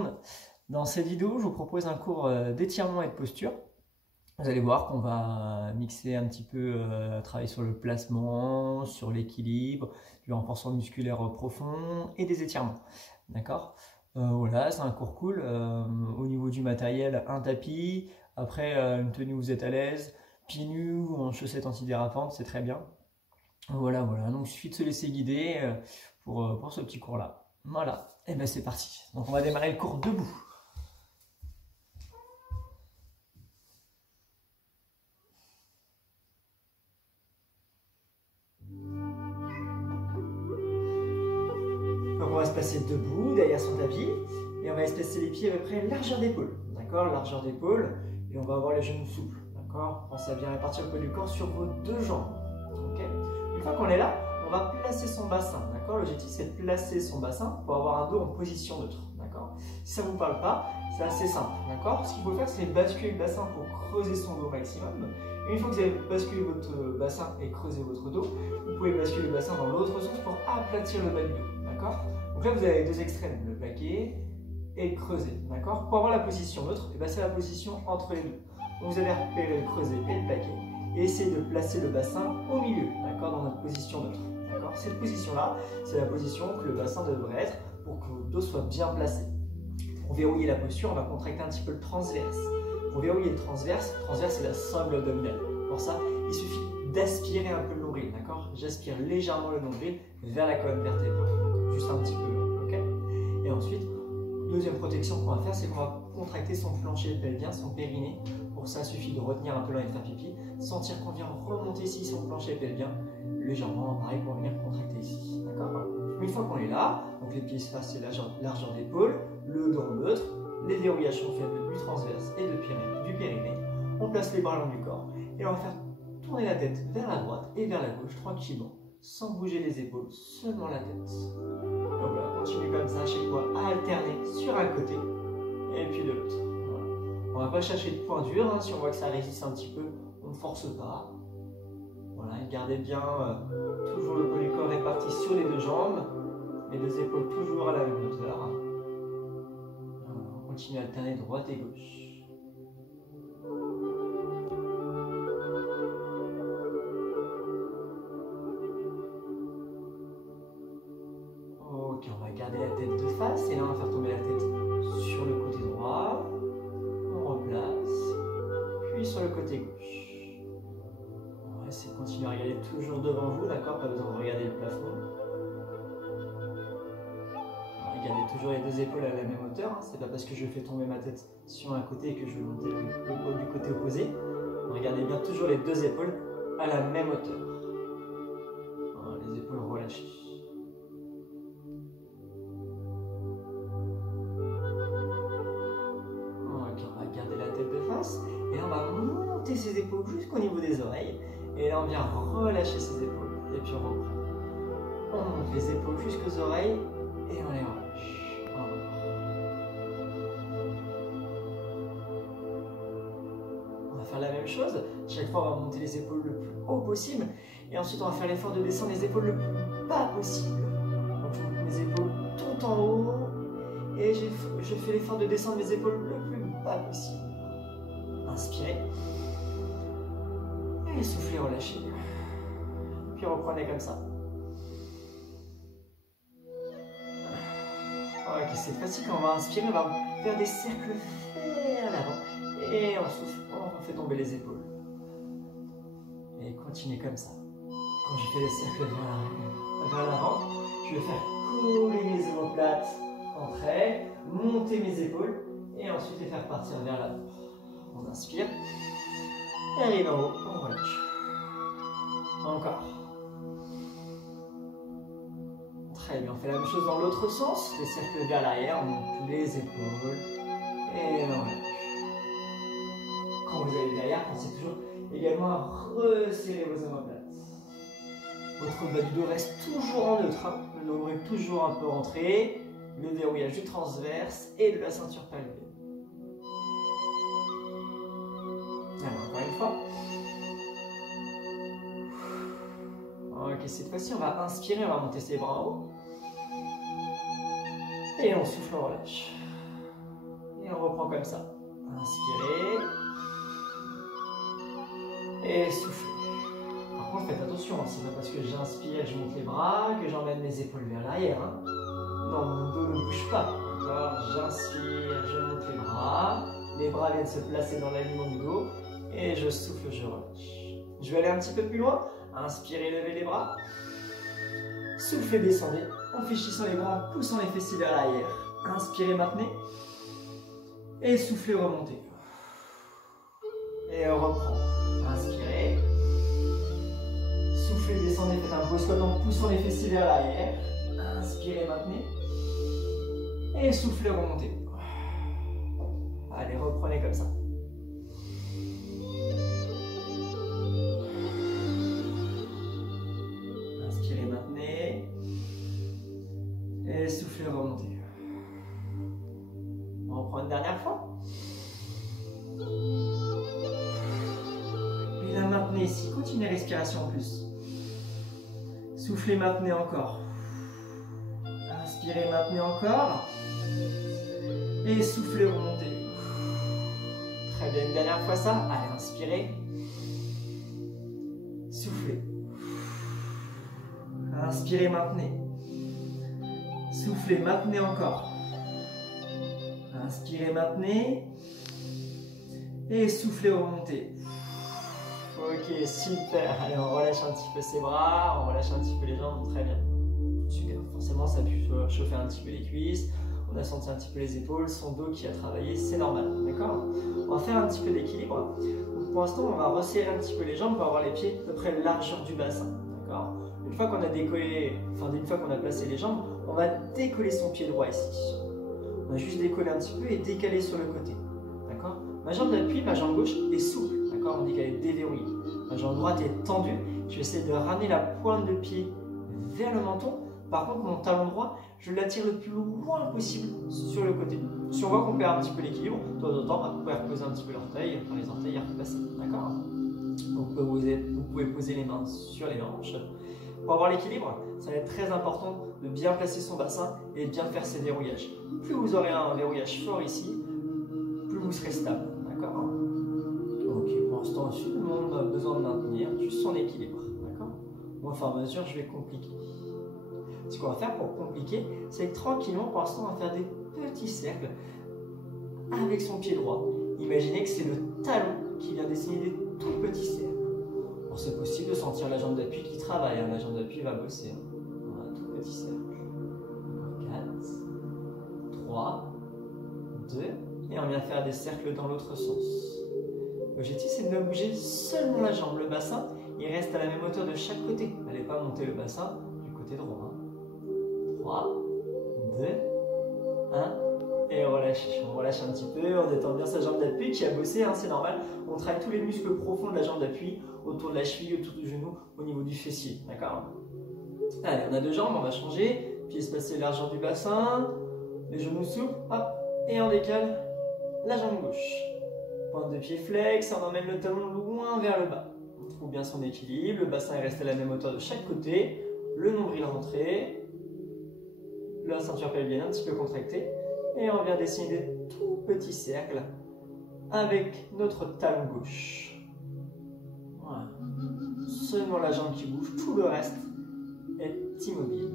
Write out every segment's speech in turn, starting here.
monde. Dans cette vidéo, je vous propose un cours d'étirement et de posture. Vous allez voir qu'on va mixer un petit peu, travailler sur le placement, sur l'équilibre, du renforcement musculaire profond et des étirements. D'accord? Voilà, c'est un cours cool. Au niveau du matériel, un tapis, après une tenue où vous êtes à l'aise, pieds nus ou en chaussettes antidérapantes, c'est très bien. Voilà, donc il suffit de se laisser guider pour ce petit cours-là. Voilà, et bien c'est parti. Donc on va démarrer le cours debout. Donc on va se placer debout, derrière son tapis, et on va espacer les pieds à peu près largeur d'épaule. D'accord, largeur d'épaule, et on va avoir les genoux souples. D'accord, pensez à bien répartir le poids du corps sur vos deux jambes. Ok, une fois qu'on est là, on va placer son bassin. D'accord, l'objectif c'est de placer son bassin pour avoir un dos en position neutre. D'accord, si ça ne vous parle pas, c'est assez simple. D'accord, ce qu'il faut faire c'est basculer le bassin pour creuser son dos au maximum. Et une fois que vous avez basculé votre bassin et creusé votre dos, vous pouvez basculer le bassin dans l'autre sens pour aplatir le bas du dos. D'accord, donc là vous avez les deux extrêmes, le plaquer et le creuser. D'accord, pour avoir la position neutre, c'est la position entre les deux. Donc vous allez repérer le creuser et le plaquer et essayer de placer le bassin au milieu, d'accord, dans notre position neutre. D'accord, cette position-là, c'est la position que le bassin devrait être pour que votre dos soit bien placé. Pour verrouiller la posture, on va contracter un petit peu le transverse. Pour verrouiller le transverse c'est la sangle abdominale. Pour ça, il suffit d'aspirer un peu le nombril, d'accord. J'aspire légèrement le nombril vers la colonne vertébrale, juste un petit peu, ok. Et ensuite, deuxième protection qu'on va faire, c'est qu'on va contracter son plancher pelvien, son périnée. Pour ça, il suffit de retenir un peu l'envie de faire pipi, sentir qu'on vient remonter ici son plancher pelvien, légèrement, pareil pour venir contracter ici, d'accord. Une fois qu'on est là, donc les pieds espacés largeur d'épaule, le dos neutre, les verrouillages sont faits du transverse et du périnée. On place les bras le long du corps et on va faire tourner la tête vers la droite et vers la gauche tranquillement, sans bouger les épaules, seulement la tête. Donc voilà, continue comme ça à chaque fois à alterner sur un côté et puis de l'autre. Voilà. On ne va pas chercher de point dur, hein. Si on voit que ça résiste un petit peu, on ne force pas. Voilà, et gardez bien toujours le poids du corps réparti sur les deux jambes, les deux épaules toujours à la même hauteur. Voilà, on continue à alterner droite et gauche. Ok, on va garder la tête de face et là on va faire tomber la tête sur le côté droit. On replace, puis sur le côté gauche. On va essayer de continuer à regarder toujours devant vous, d'accord? Pas besoin de regarder le plafond. Regardez toujours les deux épaules à la même hauteur. Hein. C'est pas parce que je fais tomber ma tête sur un côté que je vais monter l'épaule du côté opposé. Regardez bien toujours les deux épaules à la même hauteur. Voilà, les épaules relâchées. Ok, on va garder la tête de face. Et là, on va monter ses épaules jusqu'au niveau des oreilles. Et là, on vient relâcher ses épaules. Et puis on reprend. On monte les épaules jusqu'aux oreilles et on les relâche. On va faire la même chose. Chaque fois, on va monter les épaules le plus haut possible. Et ensuite, on va faire l'effort de descendre les épaules le plus bas possible. Donc, je monte mes épaules tout en haut. Et je fais l'effort de descendre mes épaules le plus bas possible. Inspirez. Et soufflez, relâchez. Puis reprenez comme ça. Ok, cette fois-ci, quand on va inspirer, on va faire des cercles vers l'avant. Et on souffle, on fait tomber les épaules. Et continuez comme ça. Quand je fais les cercles vers l'avant, je vais faire coller mes omoplates entre elles, monter mes épaules, et ensuite les faire partir vers l'avant. On inspire. Et arrive en haut, on relâche. Encore. Très bien, on fait la même chose dans l'autre sens. Les cercles vers l'arrière, on monte les épaules et on relâche. Quand vous allez derrière, pensez toujours également à resserrer vos omoplates. Votre bas du dos reste toujours en neutre. Hein. Le nombril toujours un peu rentré. Le verrouillage du transverse et de la ceinture pelvienne. Alors, encore une fois. Ok, cette fois-ci, on va inspirer, on va monter ses bras en haut. Et on souffle, on relâche. reprend comme ça. Inspirez. Et soufflez. Par contre, faites attention, hein, c'est pas parce que j'inspire, je monte les bras, que j'emmène mes épaules vers l'arrière. Hein. Non, mon dos ne bouge pas. J'inspire, je monte les bras viennent se placer dans l'alignement du dos, et je souffle, je relâche. Je vais aller un petit peu plus loin. Inspirez, levez les bras. Soufflez, descendez, en fléchissant les bras, en poussant les fessiers vers l'arrière. Inspirez, maintenez. Et soufflez, remontez. Et on reprend. Inspirez. Soufflez, descendez, faites un beau squat en poussant les fessiers vers l'arrière. Inspirez, maintenez. Et soufflez, remontez. Allez, reprenez comme ça. Inspirez, maintenez. Et soufflez, remontez. On reprend une dernière fois. Et là, maintenez ici. Continuez la respiration en plus. Soufflez, maintenez encore. Inspirez, maintenez encore. Et soufflez, remontez. Très bien, une dernière fois ça. Allez, inspirez. Soufflez. Inspirez, maintenez. Soufflez, maintenez encore. Inspirez, maintenez. Et soufflez, remontez. Ok, super. Allez, on relâche un petit peu ses bras, on relâche un petit peu les jambes. Très bien. Super. Forcément, ça a pu chauffer un petit peu les cuisses. On a senti un petit peu les épaules, son dos qui a travaillé, c'est normal. D'accord? On va faire un petit peu d'équilibre. Pour l'instant, on va resserrer un petit peu les jambes pour avoir les pieds à peu près largeur du bassin. D'accord? Une fois qu'on a décollé, une fois qu'on a placé les jambes, on va décoller son pied droit ici. On va juste décoller un petit peu et décaler sur le côté. D'accord? Ma jambe d'appui, ma jambe gauche est souple. D'accord? On dit qu'elle est déverrouillée. Ma jambe droite est tendue. Je vais essayer de ramener la pointe de pied vers le menton. Par contre, mon talon droit, je l'attire le plus loin possible sur le côté. Si on voit qu'on perd un petit peu l'équilibre, de temps en temps, vous pouvez reposer un petit peu l'orteil, les orteils à repasser. D'accord? Vous pouvez poser les mains sur les hanches. Pour avoir l'équilibre, ça va être très important de bien placer son bassin et de bien faire ses verrouillages. Plus vous aurez un verrouillage fort ici, plus vous serez stable. D'accord? Ok, pour l'instant, tout le monde a besoin de maintenir juste son équilibre. D'accord? Moi, au fur et à mesure, je vais compliquer. Ce qu'on va faire pour compliquer, c'est que tranquillement, pour l'instant, on va faire des petits cercles avec son pied droit. Imaginez que c'est le talon qui vient dessiner des tout petits cercles. Bon, c'est possible de sentir la jambe d'appui qui travaille. Hein. La jambe d'appui va bosser. Hein. On a un tout petit cercle. 4, 3, 2, et on vient faire des cercles dans l'autre sens. L'objectif, c'est de ne bouger seulement la jambe. Le bassin, il reste à la même hauteur de chaque côté. N'allez pas monter le bassin du côté droit. Hein. 3, 2, 1, et on relâche. On relâche un petit peu, on détend bien sa jambe d'appui qui a bossé, hein, c'est normal. On travaille tous les muscles profonds de la jambe d'appui, autour de la cheville, autour du genou, au niveau du fessier. D'accord? Allez, on a deux jambes, on va changer. Pieds espacés, largeur du bassin, les genoux souples, hop, et on décale la jambe gauche. Pointe de pied flex, on emmène le talon loin vers le bas. On trouve bien son équilibre, le bassin est resté à la même hauteur de chaque côté, le nombril rentré. La ceinture pelvienne un petit peu contractée et on vient dessiner des tout petits cercles avec notre talon gauche. Voilà. Seulement la jambe qui bouge, tout le reste est immobile.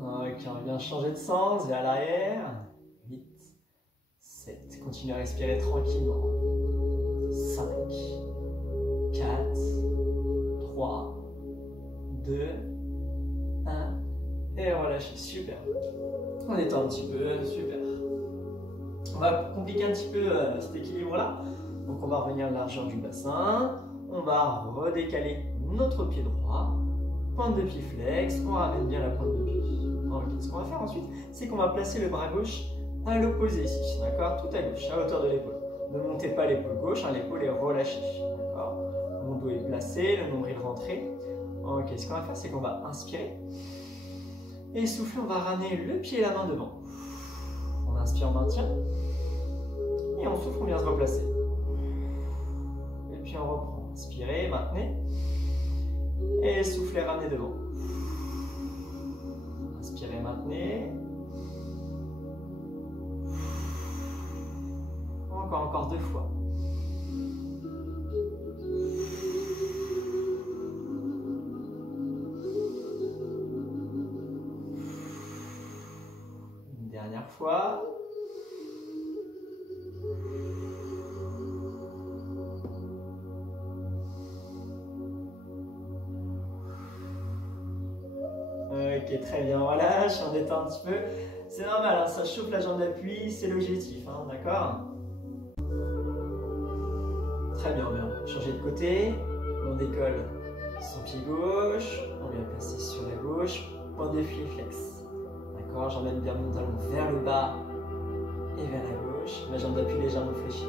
Ok, on vient changer de sens vers l'arrière. 8, 7, continuez à respirer tranquillement. 5, 4, 3, 2, 1, et relâchez, super. On détend un petit peu, super. On va compliquer un petit peu cet équilibre-là. Donc on va revenir à la largeur du bassin, on va redécaler notre pied droit, pointe de pied flex, on ramène bien la pointe de pied. Okay. Ce qu'on va faire ensuite, c'est qu'on va placer le bras gauche à l'opposé ici, d'accord? Tout à gauche, à hauteur de l'épaule. Ne montez pas l'épaule gauche, hein, l'épaule est relâchée, d'accord? Mon dos est placé, le nombril rentré. Ok, ce qu'on va faire, c'est qu'on va inspirer. Et souffler, on va ramener le pied et la main devant. On inspire, on maintient. Et on souffle, on vient se replacer. Et puis on reprend. Inspirez, maintenez. Et soufflez, ramenez devant. Inspirez. Inspirez, maintenez. Encore 2 fois. Une dernière fois. Ok, très bien, voilà, je détends un petit peu. C'est normal, hein, ça chauffe la jambe d'appui, c'est l'objectif, hein, d'accord? Très bien, on vient changer de côté. On décolle son pied gauche, on vient placer sur la gauche, point de pied flex. D'accord, j'emmène bien mon talon vers le bas et vers la gauche. Ma jambe d'appui légèrement fléchie.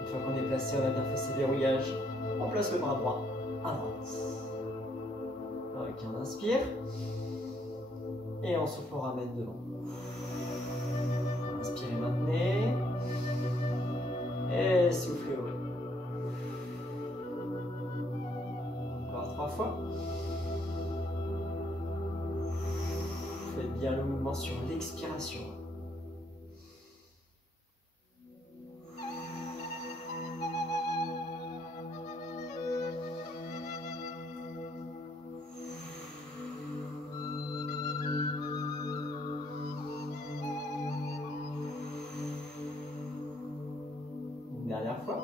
Une fois qu'on est placé, on a bien fait ces verrouillages. On place le bras droit à droite. Ok, on inspire. Et en souffle, on ramène devant. Inspirez, maintenez. Et soufflez, ouvrez. Encore 3 fois. Faites bien le mouvement sur l'expiration. Dernière fois.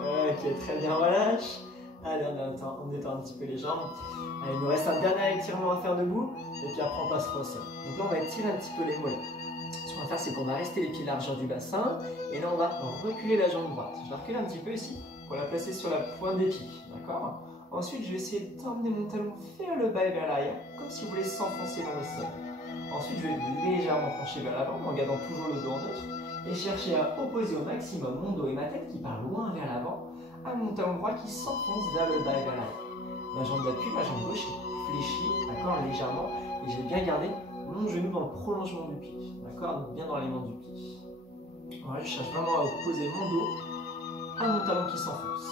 Ok, très bien, relâche. Allez, on détend un petit peu les jambes. Allez, il nous reste un dernier étirement à faire debout. Et puis après, on passera au sol. Donc là, on va étirer un petit peu les mollets. Ce qu'on va faire, c'est qu'on va rester les pieds largeur du bassin. Et là, on va reculer la jambe droite. Je vais reculer un petit peu ici pour la placer sur la pointe des pieds. D'accord? Ensuite, je vais essayer d'emmener mon talon vers le bas et vers l'arrière, comme si vous voulez s'enfoncer dans le sol. Ensuite, je vais légèrement pencher vers l'avant en gardant toujours le dos en neutre et chercher à opposer au maximum mon dos et ma tête qui part loin vers l'avant à mon talon droit qui s'enfonce vers le bas et vers l'arrière. Ma jambe d'appui, ma jambe gauche est fléchie, d'accord, légèrement, et j'ai bien gardé mon genou dans le prolongement du pied, d'accord, bien dans l'alignement du pied. Voilà, je cherche vraiment à opposer mon dos à mon talon qui s'enfonce.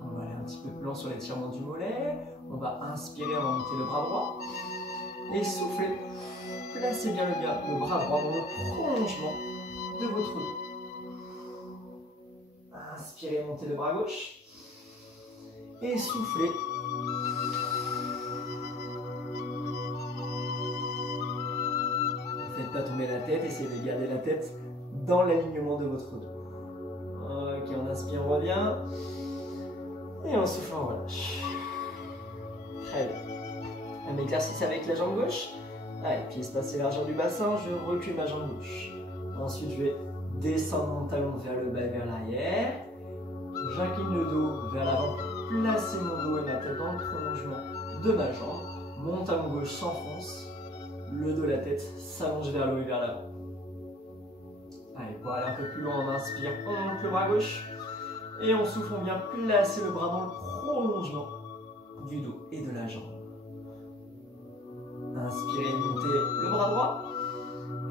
On va aller un petit peu plus lent sur l'étirement du mollet. On va inspirer, on va monter le bras droit. Et souffler. Placez bien le bras droit dans le prolongement de votre dos. Inspirez, montez le bras gauche. Et soufflez. Ne faites pas tomber la tête, essayez de garder la tête dans l'alignement de votre dos. Ok, on inspire, on revient. Et on souffle, on relâche. Très bien. Un exercice avec la jambe gauche. Allez, pied espacé largeur du bassin, je recule ma jambe gauche. Ensuite, je vais descendre mon talon vers le bas et vers l'arrière. J'incline le dos vers l'avant, placer mon dos et ma tête dans le prolongement de ma jambe. Mon talon gauche s'enfonce, le dos et la tête s'allongent vers le haut et vers l'avant. Allez, pour aller un peu plus loin, on inspire, on monte le bras gauche. Et on souffle, on vient placer le bras dans le prolongement du dos et de la jambe. Inspirez, montez le bras droit.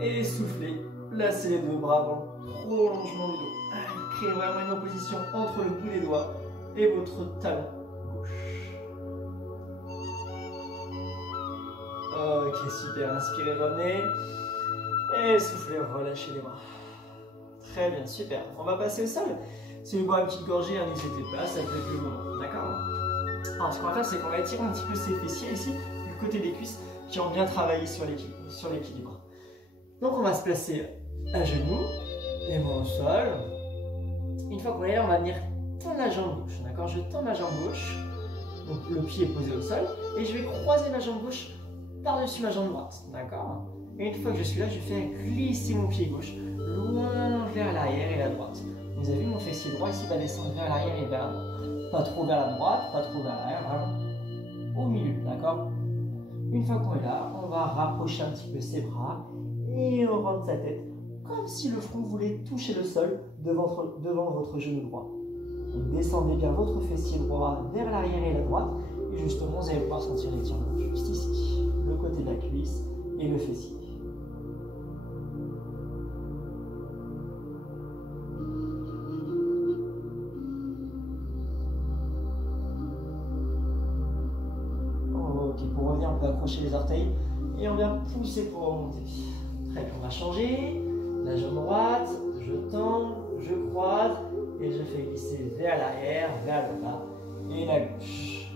Et soufflez, placez les deux bras dans le prolongement du dos. Allez, créez vraiment une opposition entre le bout des doigts et votre talon gauche. Ok, super. Inspirez, revenez. Et soufflez, relâchez les bras. Très bien, super. On va passer au sol. Si vous voulez une petite gorgée, n'hésitez pas, ça peut être le moment. D'accord? Alors, ce qu'on va faire, c'est qu'on va étirer un petit peu ces fessiers ici, du côté des cuisses, qui ont bien travaillé sur l'équilibre. Donc, on va se placer à genoux, les mains au sol. Une fois qu'on est là, on va venir tendre la jambe gauche. D'accord? Je tends ma jambe gauche, donc le pied est posé au sol, et je vais croiser ma jambe gauche par-dessus ma jambe droite. D'accord? Et une fois que je suis là, je fais glisser mon pied gauche loin vers l'arrière et la droite. Vous avez vu, mon fessier droit ici va descendre vers l'arrière et vers l'avant. Pas trop vers la droite, pas trop vers l'arrière, vraiment au milieu, d'accord? Une fois qu'on est là, on va rapprocher un petit peu ses bras et on rentre sa tête comme si le front voulait toucher le sol devant votre genou droit. Donc descendez bien votre fessier droit vers l'arrière et la droite et justement vous allez pouvoir sentir l'étirement juste ici, le côté de la cuisse et le fessier. accrocher les orteils et on vient pousser pour remonter. Très bien, on va changer. La jambe droite, je tends, je croise et je fais glisser vers l'arrière, vers le bas et la gauche.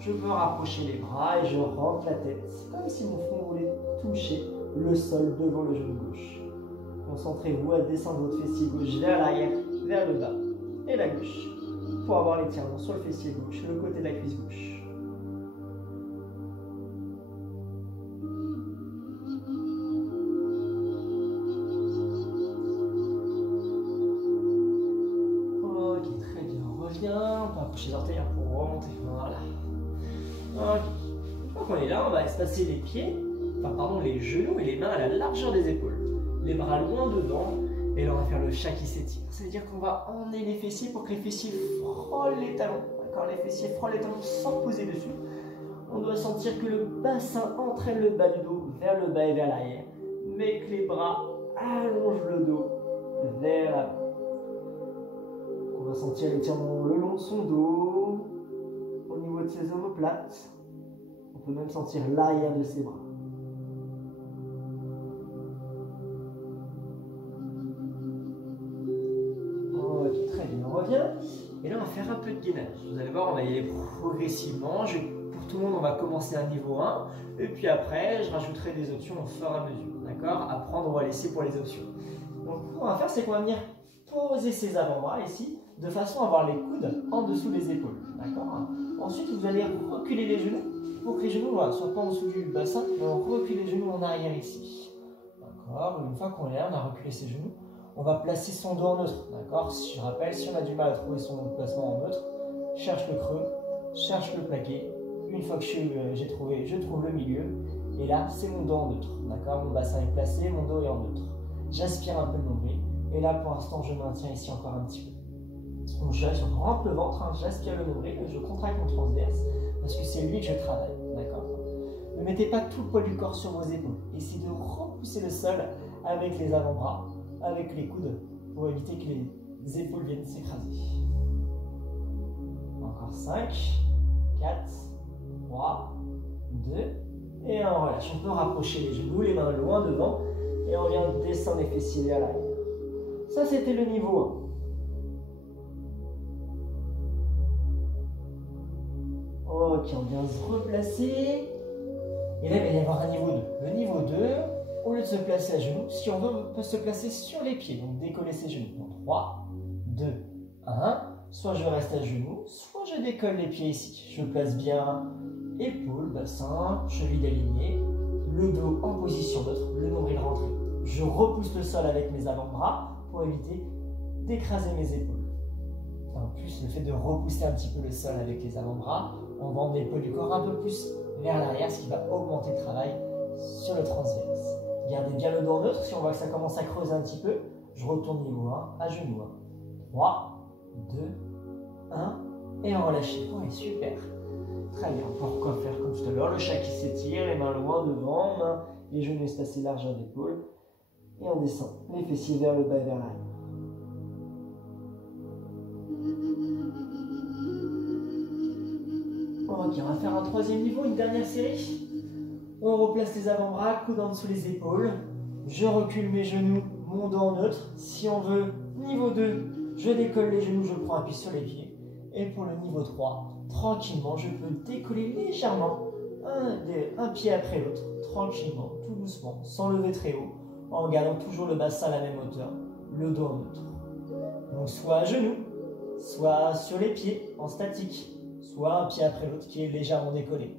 Je peux rapprocher les bras et je rentre la tête, comme si mon front voulait toucher le sol devant le genou gauche. Concentrez-vous à descendre votre fessier gauche vers l'arrière, vers le bas et la gauche, pour avoir l'étirement sur le fessier gauche, le côté de la cuisse gauche. Ok, très bien, on revient, on peut approcher les orteils pour remonter, voilà. Ok, une fois qu'on est là, on va espacer les pieds, les genoux et les mains à la largeur des épaules. Les bras loin devant, et là on va faire le chat qui s'étire. Ça veut dire qu'on va emmener les fessiers pour que les fessiers frôlent les talons. D'accord, les fessiers frôlent les talons sans poser dessus. On doit sentir que le bassin entraîne le bas du dos vers le bas et vers l'arrière, mais que les bras allongent le dos vers l'avant. On va sentir l'étirement le long de son dos, au niveau de ses omoplates. On peut même sentir l'arrière de ses bras. Ok, très bien, on revient. Et là, on va faire un peu de gainage. Vous allez voir, on va y aller progressivement. Pour tout le monde, on va commencer à niveau 1. Et puis après, je rajouterai des options au fur et à mesure. D'accord? À prendre ou à laisser pour les options. Donc, ce qu'on va faire, c'est qu'on va venir poser ses avant-bras ici, de façon à avoir les coudes en dessous des épaules. D'accord? Ensuite, vous allez reculer les genoux pour que les genoux ne soient pas en dessous du bassin, mais on recule les genoux en arrière ici. D'accord? Une fois qu'on est là, on a reculé ses genoux, on va placer son dos en neutre. D'accord? Je rappelle, si on a du mal à trouver son placement en neutre, cherche le creux, cherche le plaqué. Une fois que j'ai trouvé, je trouve le milieu. Et là, c'est mon dos en neutre. D'accord? Mon bassin est placé, mon dos est en neutre. J'aspire un peu le nombril. Et là, pour l'instant, je maintiens ici encore un petit peu. Donc, je rentre le ventre, hein, j'aspire le nombril, je contracte mon transverse, parce que c'est lui que je travaille. D'accord? Ne mettez pas tout le poids du corps sur vos épaules. Essayez de repousser le sol avec les avant-bras, avec les coudes, pour éviter que les épaules viennent s'écraser. Encore 5, 4, 3, 2, et on relâche. On peut rapprocher les genoux, les mains loin devant, et on vient descendre les fessiers vers l'arrière. Ça, c'était le niveau 1. Ok, on vient se replacer. Et là, il va y avoir un niveau 2. Le niveau 2, au lieu de se placer à genoux, si on veut, on peut se placer sur les pieds. Donc, décoller ses genoux. Donc, 3, 2, 1. Soit je reste à genoux, soit je décolle les pieds ici. Je place bien épaules, bassin, cheville alignée, le dos en position neutre, le nombril rentré. Je repousse le sol avec mes avant-bras pour éviter d'écraser mes épaules. En plus, le fait de repousser un petit peu le sol avec les avant-bras, on va emmener le poids du corps un peu plus vers l'arrière, ce qui va augmenter le travail sur le transverse. Gardez bien le dos en neutre. Si on voit que ça commence à creuser un petit peu, je retourne niveau 1 à genoux. 3, 2, 1 et on relâche. Oui, super. Très bien. Pourquoi faire comme tout à l'heure? Le chat qui s'étire, les mains loin devant, les genoux espacés largeur d'épaule. Et on descend les fessiers vers le bas et vers l'arrière. Ok, on va faire un troisième niveau, une dernière série. On replace les avant-bras, coudes en dessous les épaules. Je recule mes genoux, mon dos en neutre. Si on veut, niveau 2, je décolle les genoux, je prends appui sur les pieds. Et pour le niveau 3, tranquillement, je peux décoller légèrement un pied après l'autre, tranquillement, tout doucement, sans lever très haut, en gardant toujours le bassin à la même hauteur, le dos en neutre. Donc soit à genoux, soit sur les pieds, en statique, soit un pied après l'autre qui est légèrement décollé.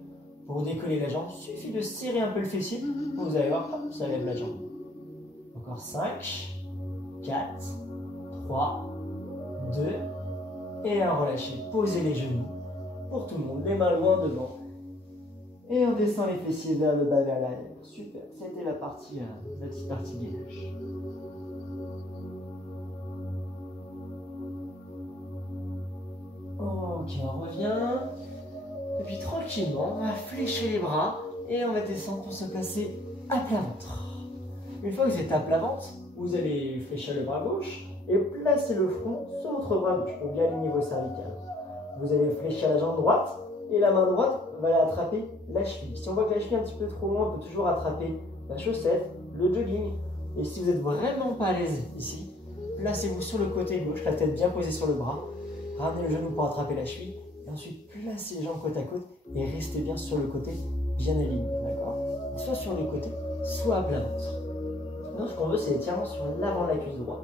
Pour décoller la jambe, il suffit de serrer un peu le fessier, vous allez voir, hop, ça lève la jambe. Encore 5, 4, 3, 2, et un relâché. Posez les genoux pour tout le monde, les mains loin devant. Et on descend les fessiers vers le bas, vers l'arrière. Super, c'était la petite partie gainage. Ok, on revient. Et puis tranquillement, on va flécher les bras et on va descendre pour se placer à plat ventre. Une fois que vous êtes à plat ventre, vous allez fléchir le bras gauche et placer le front sur votre bras gauche pour bien aligner vos cervicales. Vous allez fléchir la jambe droite Et la main droite va aller attraper la cheville. Si on voit que la cheville est un petit peu trop loin, on peut toujours attraper la chaussette, le jogging. Et si vous n'êtes vraiment pas à l'aise ici, placez-vous sur le côté gauche, la tête bien posée sur le bras. Ramenez le genou pour attraper la cheville. Et ensuite, placez les jambes côte à côte et restez bien sur le côté, bien aligné. D'accord? Soit sur le côté, soit à plat ventre. Maintenant, ce qu'on veut, c'est l'étirement sur l'avant de la cuisse droite.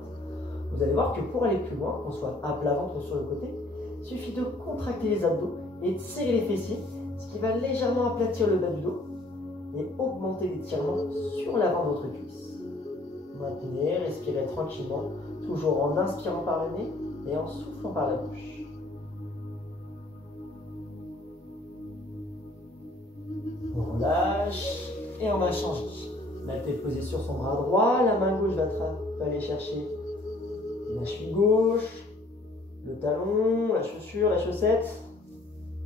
Vous allez voir que pour aller plus loin, qu'on soit à plat ventre ou sur le côté, il suffit de contracter les abdos et de serrer les fessiers, ce qui va légèrement aplatir le bas du dos et augmenter l'étirement sur l'avant de votre cuisse. Maintenez, respirez tranquillement, toujours en inspirant par le nez et en soufflant par la bouche. On relâche et on va changer. La tête posée sur son bras droit, la main gauche va aller chercher la cheville gauche, le talon, la chaussure, la chaussette.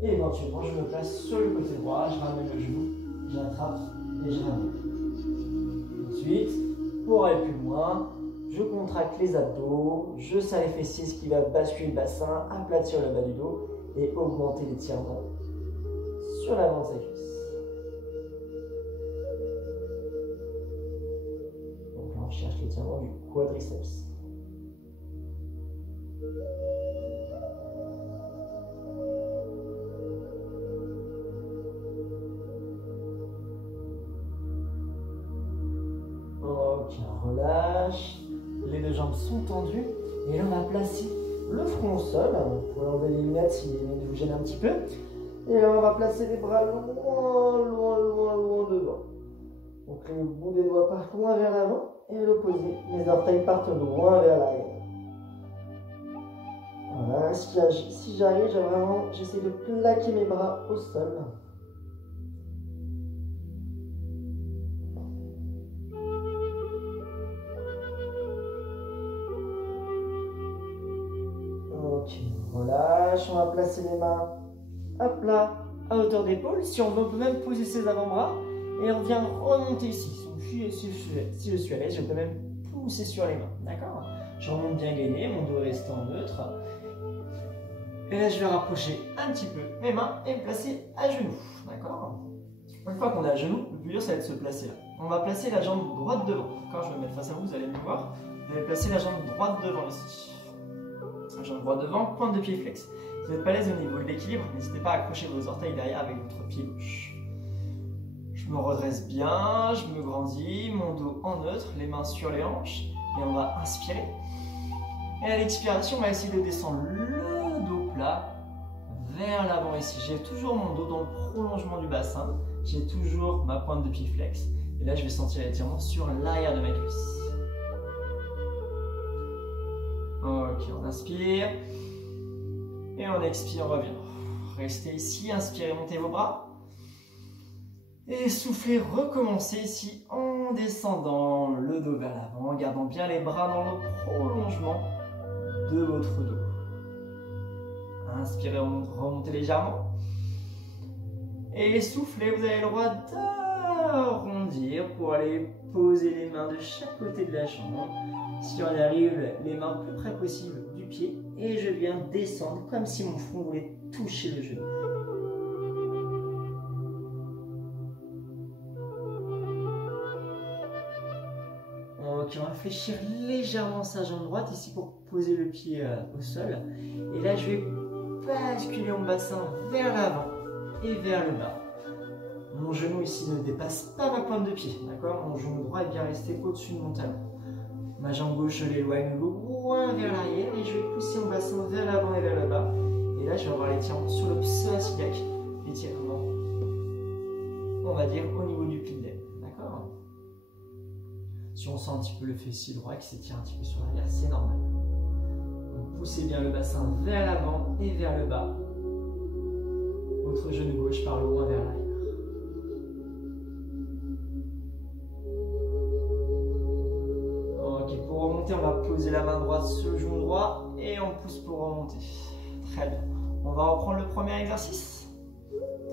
Et éventuellement, je me place sur le côté droit, je ramène le genou, j'attrape et je ramène. Ensuite, pour aller plus loin, je contracte les abdos, je serre les fessiers, ce qui va basculer le bassin, aplatir le bas du dos et augmenter l'étirement sur l'avant de sa cuisse. Donc là, on cherche l'étirement du quadriceps. Ok, on relâche. Les deux jambes sont tendues. Et là, on va placer le front au sol. Vous pouvez enlever les lunettes si les lunettes vous gênent un petit peu. Et là, on va placer les bras loin, loin, loin, loin devant. Donc le bout des doigts part loin vers l'avant. Et à l'opposé, les orteils partent loin vers l'arrière. Voilà, si j'arrive, j'essaie de plaquer mes bras au sol. Ok, on relâche, on va placer les mains à plat, à hauteur d'épaule. Si on veut, on peut même poser ses avant-bras et on vient remonter ici. Si je suis à l'aise, je peux même pousser sur les mains, d'accord? Je remonte bien gainé, mon dos reste en neutre. Et là, je vais rapprocher un petit peu mes mains et me placer à genoux, d'accord? Une fois qu'on est à genoux, le plus dur, ça va être de se placer là. On va placer la jambe droite devant, d'accord? Je vais me mettre face à vous, vous allez me voir. Vous allez placer la jambe droite devant ici. La jambe droite devant, pointe de pied flex. Si vous n'êtes pas à l'aise au niveau de l'équilibre, n'hésitez pas à accrocher vos orteils derrière avec votre pied gauche. Je me redresse bien, je me grandis, mon dos en neutre, les mains sur les hanches. Et on va inspirer. Et à l'expiration, on va essayer de descendre le dos plat vers l'avant ici. J'ai toujours mon dos dans le prolongement du bassin. J'ai toujours ma pointe de pied flex. Et là, je vais sentir l'étirement sur l'arrière de ma cuisse. Ok, on inspire. Et on expire, on revient. Restez ici, inspirez, montez vos bras. Et soufflez, recommencez ici en descendant le dos vers l'avant, en gardant bien les bras dans le prolongement de votre dos. Inspirez, remontez légèrement. Et soufflez, vous avez le droit d'arrondir pour aller poser les mains de chaque côté de la jambe. Si on y arrive, les mains le plus près possible du pied. Et je viens descendre comme si mon front voulait toucher le genou. Ok, on va fléchir légèrement sa jambe droite ici pour poser le pied au sol. Et là, je vais basculer mon bassin vers l'avant et vers le bas. Mon genou ici ne dépasse pas ma pointe de pied, d'accord? Mon genou droit est bien resté au-dessus de mon talon. Ma jambe gauche, je l'éloigne loin vers l'arrière et je vais pousser mon bassin vers l'avant et vers le bas. Et là, je vais avoir l'étirement sur le psoas iliaque, l'étirement, on va dire, au niveau du pilier, d'accord? Si on sent un petit peu le fessier droit qui s'étire un petit peu sur l'arrière, c'est normal. Donc, poussez bien le bassin vers l'avant et vers le bas. Votre genou gauche par loin vers l'arrière. Ok, pour remonter, on va poser la main droite sur le genou droit et on pousse pour remonter. Très bien. On va reprendre le premier exercice.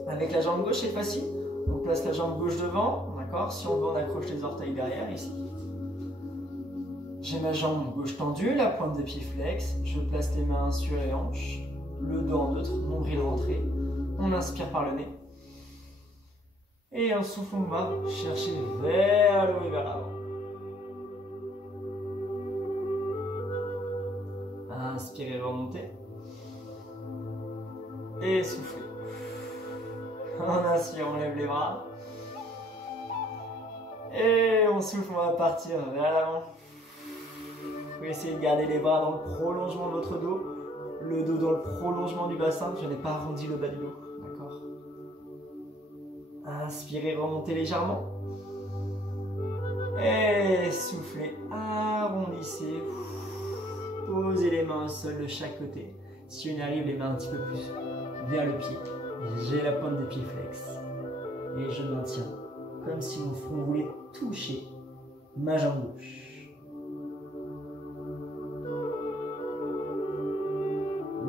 Avec la jambe gauche cette fois-ci, on place la jambe gauche devant, d'accord? Si on veut, on accroche les orteils derrière ici. J'ai ma jambe gauche tendue, la pointe de pied flex, je place les mains sur les hanches, le dos en neutre, nombril rentré. On inspire par le nez. Et on souffle, on va chercher vers le haut et vers l'avant. Inspirez, remontez. Et soufflez. On inspire, on lève les bras. Et on souffle, on va partir vers l'avant. Vous pouvez essayer de garder les bras dans le prolongement de votre dos. Le dos dans le prolongement du bassin. Je n'ai pas arrondi le bas du dos. D'accord? Inspirez, remontez légèrement. Et soufflez, arrondissez. Posez les mains au sol de chaque côté. Si on y arrive, les mains un petit peu plus vers le pied. J'ai la pointe des pieds flex. Et je maintiens comme si mon front voulait toucher ma jambe gauche.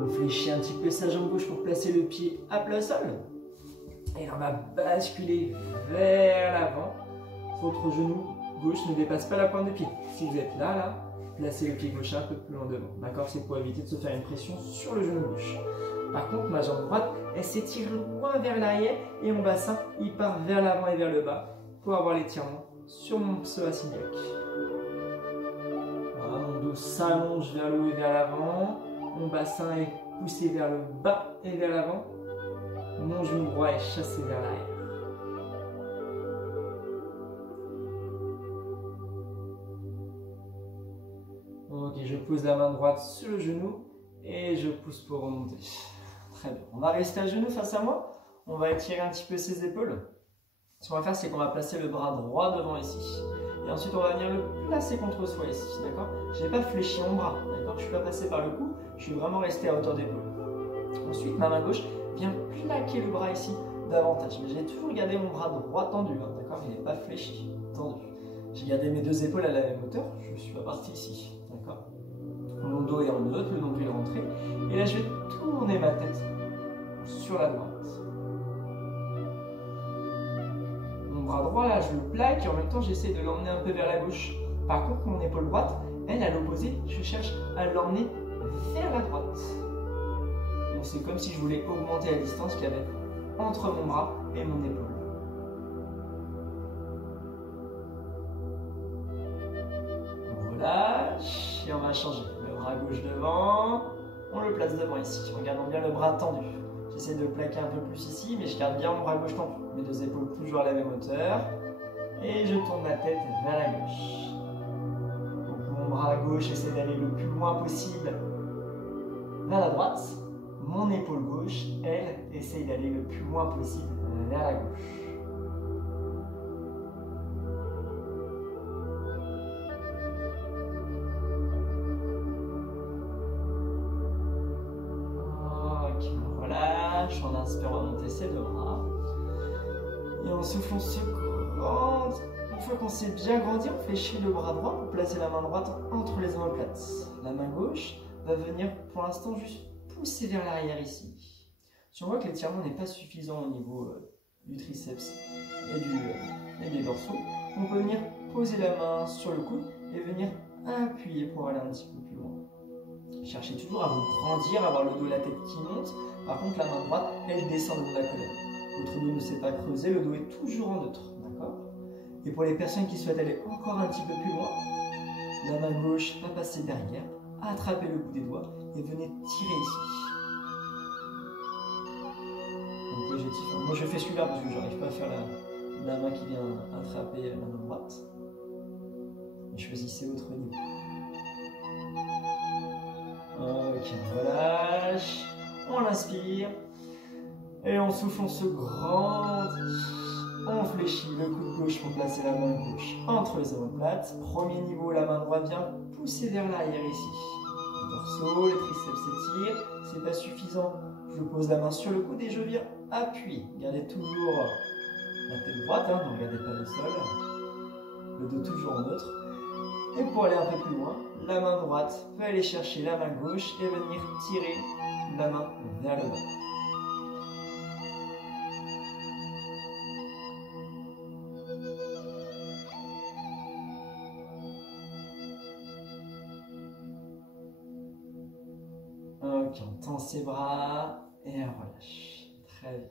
On fléchit un petit peu sa jambe gauche pour placer le pied à plat au sol. Et on va basculer vers l'avant. Votre genou gauche ne dépasse pas la pointe de pied. Si vous êtes là, placez le pied gauche un peu plus loin devant. D'accord? C'est pour éviter de se faire une pression sur le genou gauche. Par contre, ma jambe droite, elle s'étire loin vers l'arrière et mon bassin, il part vers l'avant et vers le bas pour avoir l'étirement sur mon psoas iliaque. Voilà, mon dos s'allonge vers le haut et vers l'avant. Mon bassin est poussé vers le bas et vers l'avant. Mon genou droit est chassé vers l'arrière. Ok, je pose la main droite sur le genou et je pousse pour remonter. Très bien. On va rester à genoux face à moi. On va étirer un petit peu ses épaules. Ce qu'on va faire, c'est qu'on va placer le bras droit devant ici. Et ensuite, on va venir le placer contre soi ici. D'accord? Je n'ai pas fléchi mon bras. D'accord? Je ne suis pas passé par le cou. Je suis vraiment resté à hauteur d'épaule. Ensuite, ma main gauche vient plaquer le bras ici davantage. Mais j'ai toujours gardé mon bras droit tendu. D'accord? Il n'est pas fléchi. Tendu. J'ai gardé mes deux épaules à la même hauteur. Je ne suis pas parti ici. D'accord? Mon dos est en neutre, le nombril est rentré. Et là, je vais tourner ma tête sur la droite. Mon bras droit, là, je le plaque et en même temps, j'essaie de l'emmener un peu vers la gauche. Par contre, mon épaule droite, elle, à l'opposé, je cherche à l'emmener vers la droite. Donc, c'est comme si je voulais augmenter la distance qu'il y avait entre mon bras et mon épaule. On relâche et on va changer. Le bras gauche devant, on le place devant ici, en gardant bien le bras tendu. J'essaie de le plaquer un peu plus ici, mais je garde bien mon bras gauche tendu. Mes deux épaules toujours à la même hauteur. Et je tourne ma tête vers la gauche. Donc mon bras gauche essaie d'aller le plus loin possible vers la droite. Mon épaule gauche, elle, essaie d'aller le plus loin possible vers la gauche. On inspire, on va monter ses deux bras. Et on souffle, on se grande. Une fois qu'on s'est bien grandi, on fléchit le bras droit pour placer la main droite entre les omoplates. La main gauche va venir pour l'instant juste pousser vers l'arrière ici. Si on voit que l'étirement n'est pas suffisant au niveau du triceps et des dorsaux, on peut venir poser la main sur le coude et venir appuyer pour aller un petit peu plus loin. Cherchez toujours à vous grandir, à avoir le dos et la tête qui montent. Par contre, la main droite, elle descend le long de la colonne. Votre dos ne s'est pas creusé, le dos est toujours en neutre. D'accord? Et pour les personnes qui souhaitent aller encore un petit peu plus loin, la main gauche va passer derrière, attraper le bout des doigts et venez tirer ici. Donc l'objectif, moi je fais celui-là parce que je n'arrive pas à faire la main qui vient attraper la main droite. Et choisissez votre niveau. Ok, on relâche. On inspire et on souffle, on se grandit. On fléchit le coude gauche pour placer la main gauche entre les omoplates. Premier niveau, la main droite vient pousser vers l'arrière ici. Le torse, les triceps s'étirent. C'est pas suffisant. Je pose la main sur le coude et je viens appuyer. Gardez toujours la tête droite, ne regardez pas le sol. Le dos toujours en neutre. Et pour aller un peu plus loin, la main droite va aller chercher la main gauche et venir tirer la main vers le bas. Ok, on tend ses bras et on relâche. Très bien.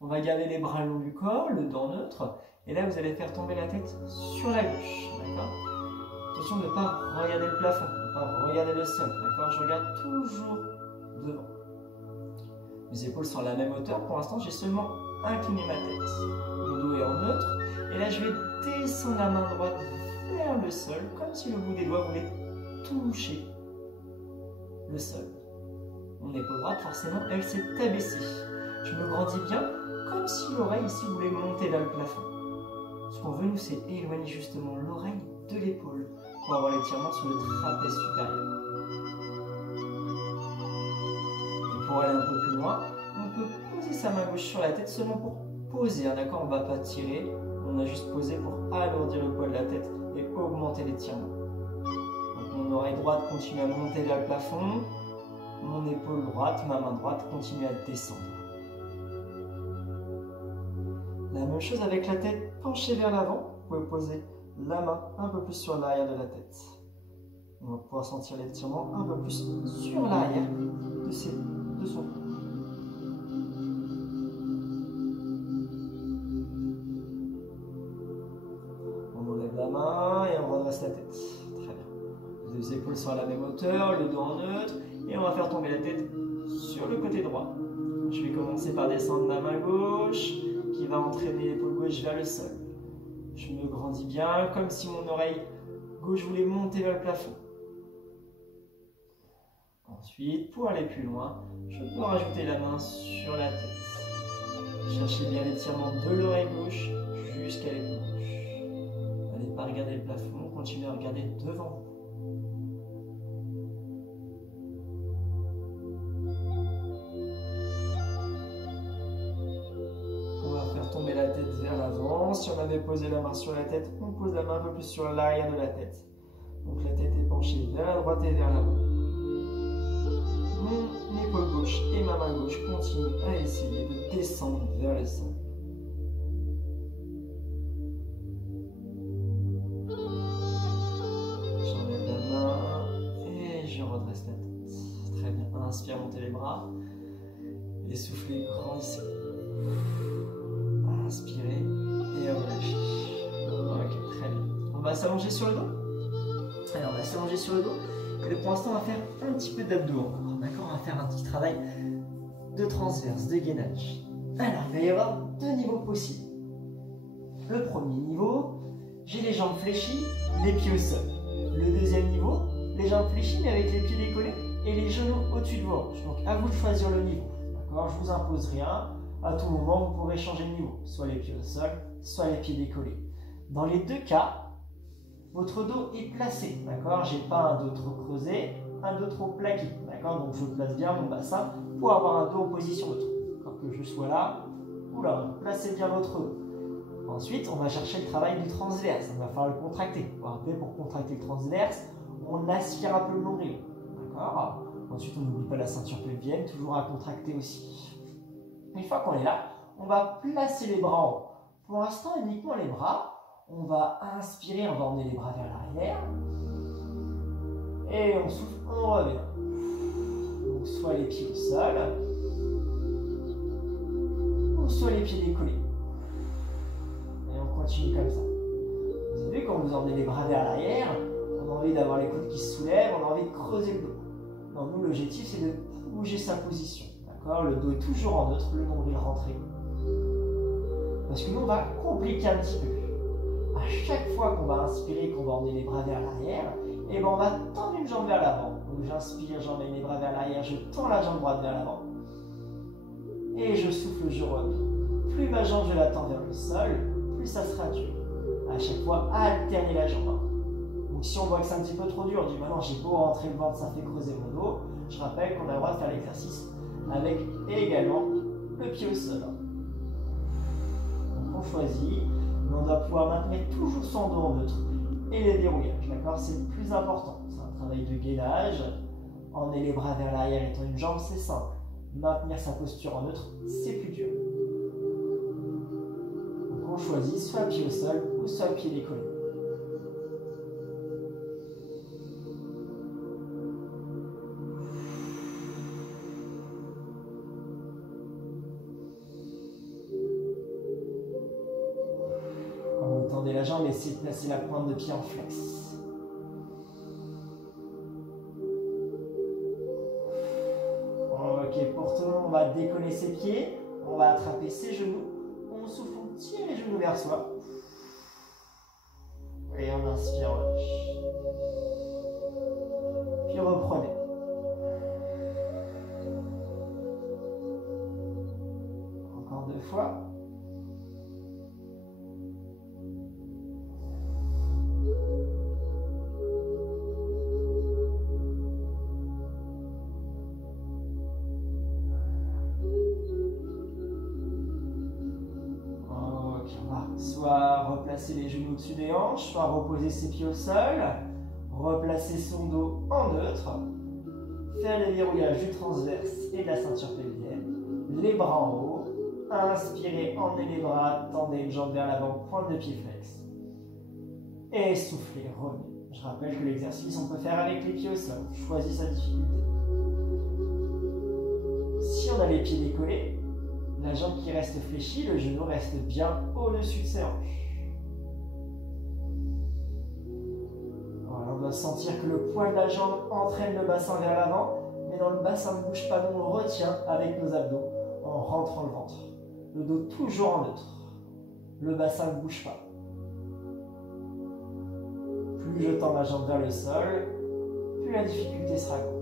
On va garder les bras le long du corps, le dos neutre. Et là, vous allez faire tomber la tête sur la gauche. D'accord? Attention de ne pas regarder le plafond, de ne pas regarder le sol. D'accord? Je regarde toujours devant. Mes épaules sont à la même hauteur. Pour l'instant, j'ai seulement incliné ma tête. Mon dos est en neutre. Et là, je vais descendre la main droite vers le sol, comme si le bout des doigts voulait toucher le sol. Mon épaule droite, forcément, elle s'est abaissée. Je me grandis bien, comme si l'oreille ici voulait monter vers le plafond. Ce qu'on veut, nous, c'est éloigner justement l'oreille de l'épaule pour avoir l'étirement sur le trapèze supérieur. Et pour aller un peu plus loin, on peut poser sa main gauche sur la tête seulement pour poser. D'accord, on ne va pas tirer, on a juste posé pour alourdir le poids de la tête et augmenter l'étirement. Donc mon oreille droite continue à monter vers le plafond, mon épaule droite, ma main droite continue à descendre. La même chose avec la tête penchée vers l'avant. Vous pouvez poser la main un peu plus sur l'arrière de la tête. On va pouvoir sentir l'étirement un peu plus sur l'arrière de son cou. On enlève la main et on redresse la tête. Très bien. Les deux épaules sont à la même hauteur, le dos en neutre. Et on va faire tomber la tête sur le côté droit. Je vais commencer par descendre ma main gauche qui va entraîner l'épaule gauche vers le sol. Je me grandis bien, comme si mon oreille gauche voulait monter vers le plafond. Ensuite, pour aller plus loin, je peux rajouter la main sur la tête. Cherchez bien l'étirement de l'oreille gauche jusqu'à l'épaule gauche. N'allez pas regarder le plafond, continuez à regarder devant vous. Tomber la tête vers l'avant. Si on avait posé la main sur la tête, on pose la main un peu plus sur l'arrière de la tête. Donc la tête est penchée vers la droite et vers l'avant. Mon épaule gauche et ma main gauche continuent à essayer de descendre vers le sol. J'enlève la main et je redresse la tête. Très bien. Inspire, montez les bras. Et soufflez, grandissez. Inspirez et relâchez. Ok, très bien. On va s'allonger sur le dos. Alors, on va s'allonger sur le dos. Et pour l'instant, on va faire un petit peu d'abdos encore. D'accord? On va faire un petit travail de transverse, de gainage. Alors, il va y avoir deux niveaux possibles. Le premier niveau, j'ai les jambes fléchies, les pieds au sol. Le deuxième niveau, les jambes fléchies mais avec les pieds décollés et les genoux au-dessus de vos hanches. Donc, à vous de choisir le niveau. D'accord? Je ne vous impose rien. À tout moment, vous pourrez changer de niveau, soit les pieds au sol, soit les pieds décollés. Dans les deux cas, votre dos est placé, d'accord? Je n'ai pas un dos trop creusé, un dos trop plaqué, d'accord? Donc je place bien mon bassin pour avoir un dos en position neutre. Quand que je sois là, oula, placez bien votre dos. Ensuite, on va chercher le travail du transverse, on va falloir le contracter. Pour contracter le transverse, on aspire un peu le nombril, d'accord? Ensuite, on n'oublie pas la ceinture pelvienne, toujours à contracter aussi. Une fois qu'on est là, on va placer les bras en haut. Pour l'instant, uniquement les bras. On va inspirer, on va emmener les bras vers l'arrière. Et on souffle, on revient. Donc, soit les pieds au sol, ou soit les pieds décollés. Et on continue comme ça. Vous avez vu, quand vous emmenez les bras vers l'arrière, on a envie d'avoir les coudes qui se soulèvent, on a envie de creuser le dos. Non, nous, l'objectif, c'est de bouger sa position. Le dos est toujours en neutre, le nombril rentré. Parce que nous, on va compliquer un petit peu. À chaque fois qu'on va inspirer, qu'on va emmener les bras vers l'arrière, et ben on va tendre une jambe vers l'avant. Donc j'inspire, j'emmène les bras vers l'arrière, je tends la jambe droite vers l'avant. Et je souffle, je reviens. Plus ma jambe, je la tends vers le sol, plus ça sera dur. À chaque fois, alternez la jambe. Donc si on voit que c'est un petit peu trop dur, on dit maintenant j'ai beau rentrer le ventre, ça fait creuser mon dos. Je rappelle qu'on a le droit de faire l'exercice avec également le pied au sol. Donc on choisit, mais on doit pouvoir maintenir toujours son dos en neutre et les dérouillages, d'accord? C'est le plus important. C'est un travail de gainage. Emmener les bras vers l'arrière et tendre une jambe, c'est simple. Maintenir sa posture en neutre, c'est plus dur. Donc on choisit soit pied au sol ou soit pied décollé. jambe, essayez de placer la pointe de pied en flex. Ok, pour tout le monde, on va décoller ses pieds, on va attraper ses genoux, on souffle, on tire les genoux vers soi. Et on inspire, relâche. Puis reprenez. Encore 2 fois. Soit replacer les genoux au-dessus des hanches, soit reposer ses pieds au sol, replacer son dos en neutre, faire le verrouillage du transverse et de la ceinture pelvienne, les bras en haut, inspirez, emmenez les bras, tendez une jambe vers l'avant, pointe de pied flex, et soufflez, revenez. Je rappelle que l'exercice, on peut faire avec les pieds au sol, choisis sa difficulté. Si on a les pieds décollés, la jambe qui reste fléchie, le genou reste bien au-dessus de ses hanches. Voilà, on doit sentir que le poids de la jambe entraîne le bassin vers l'avant, mais dans le bassin ne bouge pas, nous on le retient avec nos abdos en rentrant le ventre. Le dos toujours en neutre. Le bassin ne bouge pas. Plus je tends ma jambe vers le sol, plus la difficulté sera grande.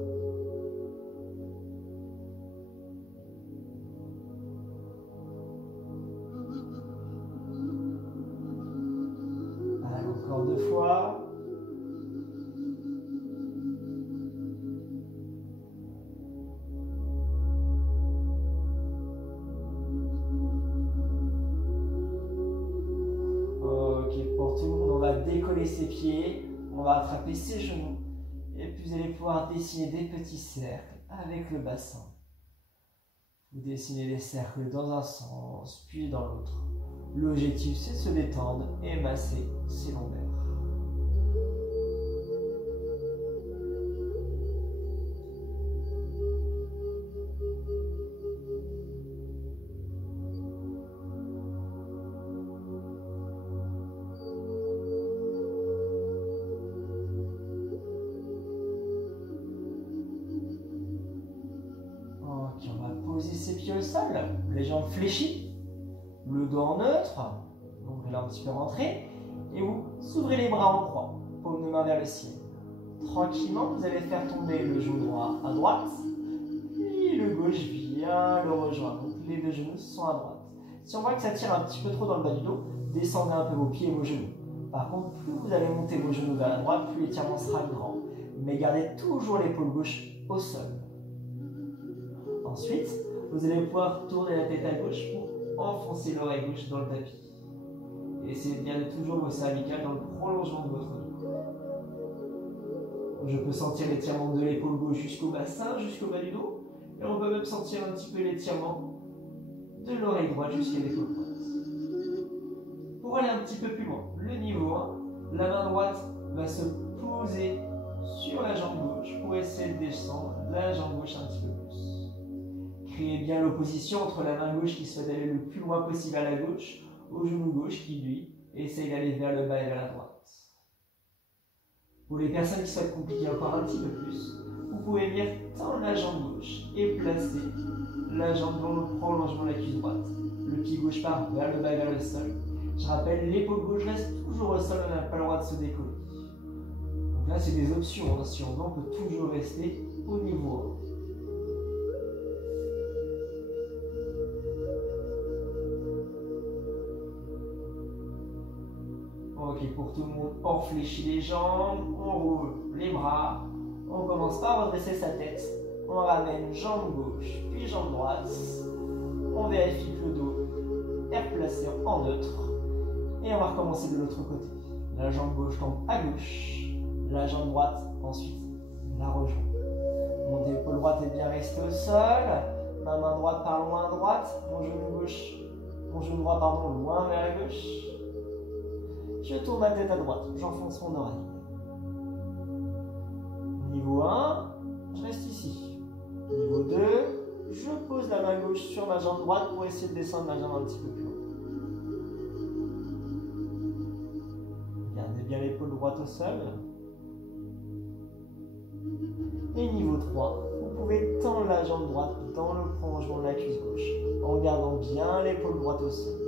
Encore 2 fois. Ok, pour tout le monde, on va décoller ses pieds, on va attraper ses genoux, et puis vous allez pouvoir dessiner des petits cercles avec le bassin. Vous dessinez les cercles dans un sens, puis dans l'autre. L'objectif, c'est de se détendre et masser ses lombaires. Ok, on va poser ses pieds au sol, les jambes fléchies. Le dos en neutre, l'ombrelle un petit peu rentré, et vous ouvrez les bras en croix, paume de main vers le ciel. Tranquillement, vous allez faire tomber le genou droit à droite, puis le gauche vient le rejoindre. Donc les deux genoux sont à droite. Si on voit que ça tire un petit peu trop dans le bas du dos, descendez un peu vos pieds et vos genoux. Par contre, plus vous allez monter vos genoux vers la droite, plus l'étirement sera grand. Mais gardez toujours l'épaule gauche au sol. Ensuite, vous allez pouvoir tourner la tête à gauche pour enfoncez l'oreille gauche dans le tapis. Et essayez de garder toujours vos cervicales dans le prolongement de votre dos. Je peux sentir l'étirement de l'épaule gauche jusqu'au bassin, jusqu'au bas du dos. Et on peut même sentir un petit peu l'étirement de l'oreille droite jusqu'à l'épaule droite. Pour aller un petit peu plus loin, le niveau 1, la main droite va se poser sur la jambe gauche pour essayer de descendre la jambe gauche un petit peu plus. Créez bien l'opposition entre la main gauche qui souhaite aller le plus loin possible à la gauche, au genou gauche qui, lui, essaye d'aller vers le bas et vers la droite. Pour les personnes qui souhaitent compliquer encore un petit peu plus, vous pouvez venir tendre la jambe gauche et placer la jambe dans le prolongement de la cuisse droite. Le pied gauche part vers le bas et vers le sol. Je rappelle, l'épaule gauche reste toujours au sol, on n'a pas le droit de se décoller. Donc là, c'est des options. Hein. Si on veut, on peut toujours rester au niveau 1. Ok, pour tout le monde, on fléchit les jambes, on roule les bras, on commence par redresser sa tête, on ramène jambe gauche, puis jambe droite, on vérifie que le dos est replacé en neutre, et on va recommencer de l'autre côté. La jambe gauche tombe à gauche, la jambe droite ensuite la rejoint. Mon épaule droite est bien restée au sol, ma main droite part loin à droite, mon genou droit pardon, loin vers la gauche. Je tourne ma tête à droite, j'enfonce mon oreille. Niveau 1, je reste ici. Niveau 2, je pose la main gauche sur ma jambe droite pour essayer de descendre ma jambe un petit peu plus haut. au sol. Et niveau 3, vous pouvez tendre la jambe droite dans le prolongement de la cuisse gauche, en gardant bien l'épaule droite au sol.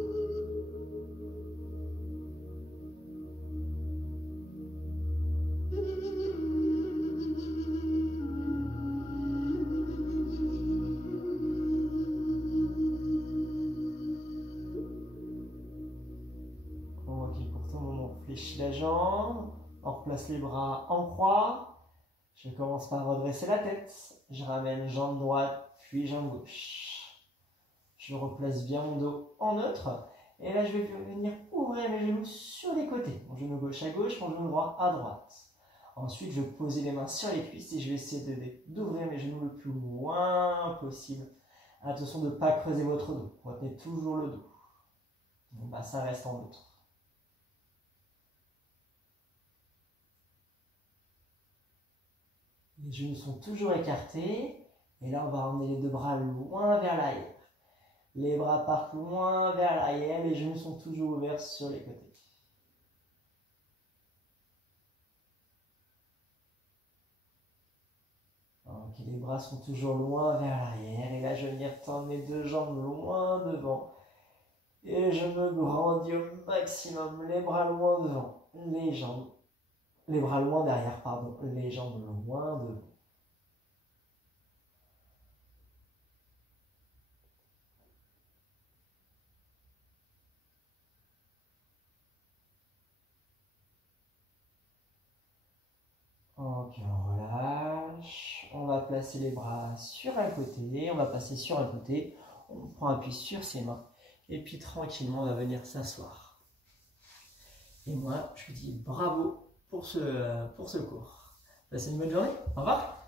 Ok, pour tout moment, on fléchit la jambe, on replace les bras en croix. Je commence par redresser la tête, je ramène jambe droite, puis jambe gauche. Je replace bien mon dos en neutre, et là je vais venir ouvrir mes genoux sur les côtés. Mon genou gauche à gauche, mon genou droit à droite. Ensuite, je vais poser les mains sur les cuisses et je vais essayer d'ouvrir mes genoux le plus loin possible. Attention de ne pas creuser votre dos, retenez toujours le dos. Bon, bah, ça reste en neutre. Les genoux sont toujours écartés. Et là, on va emmener les deux bras loin vers l'arrière. Les bras partent loin vers l'arrière. Les genoux sont toujours ouverts sur les côtés. Ok, les bras sont toujours loin vers l'arrière. Et là, je vais venir tendre mes deux jambes loin devant. Et je me grandis au maximum. Les bras loin devant. Les bras loin derrière, pardon. Les jambes loin devant. Ok, on relâche. On va placer les bras sur un côté. On va passer sur un côté. On prend appui sur ses mains. Et puis tranquillement, on va venir s'asseoir. Et moi, je vous dis bravo pour ce cours. Passez une bonne journée. Au revoir.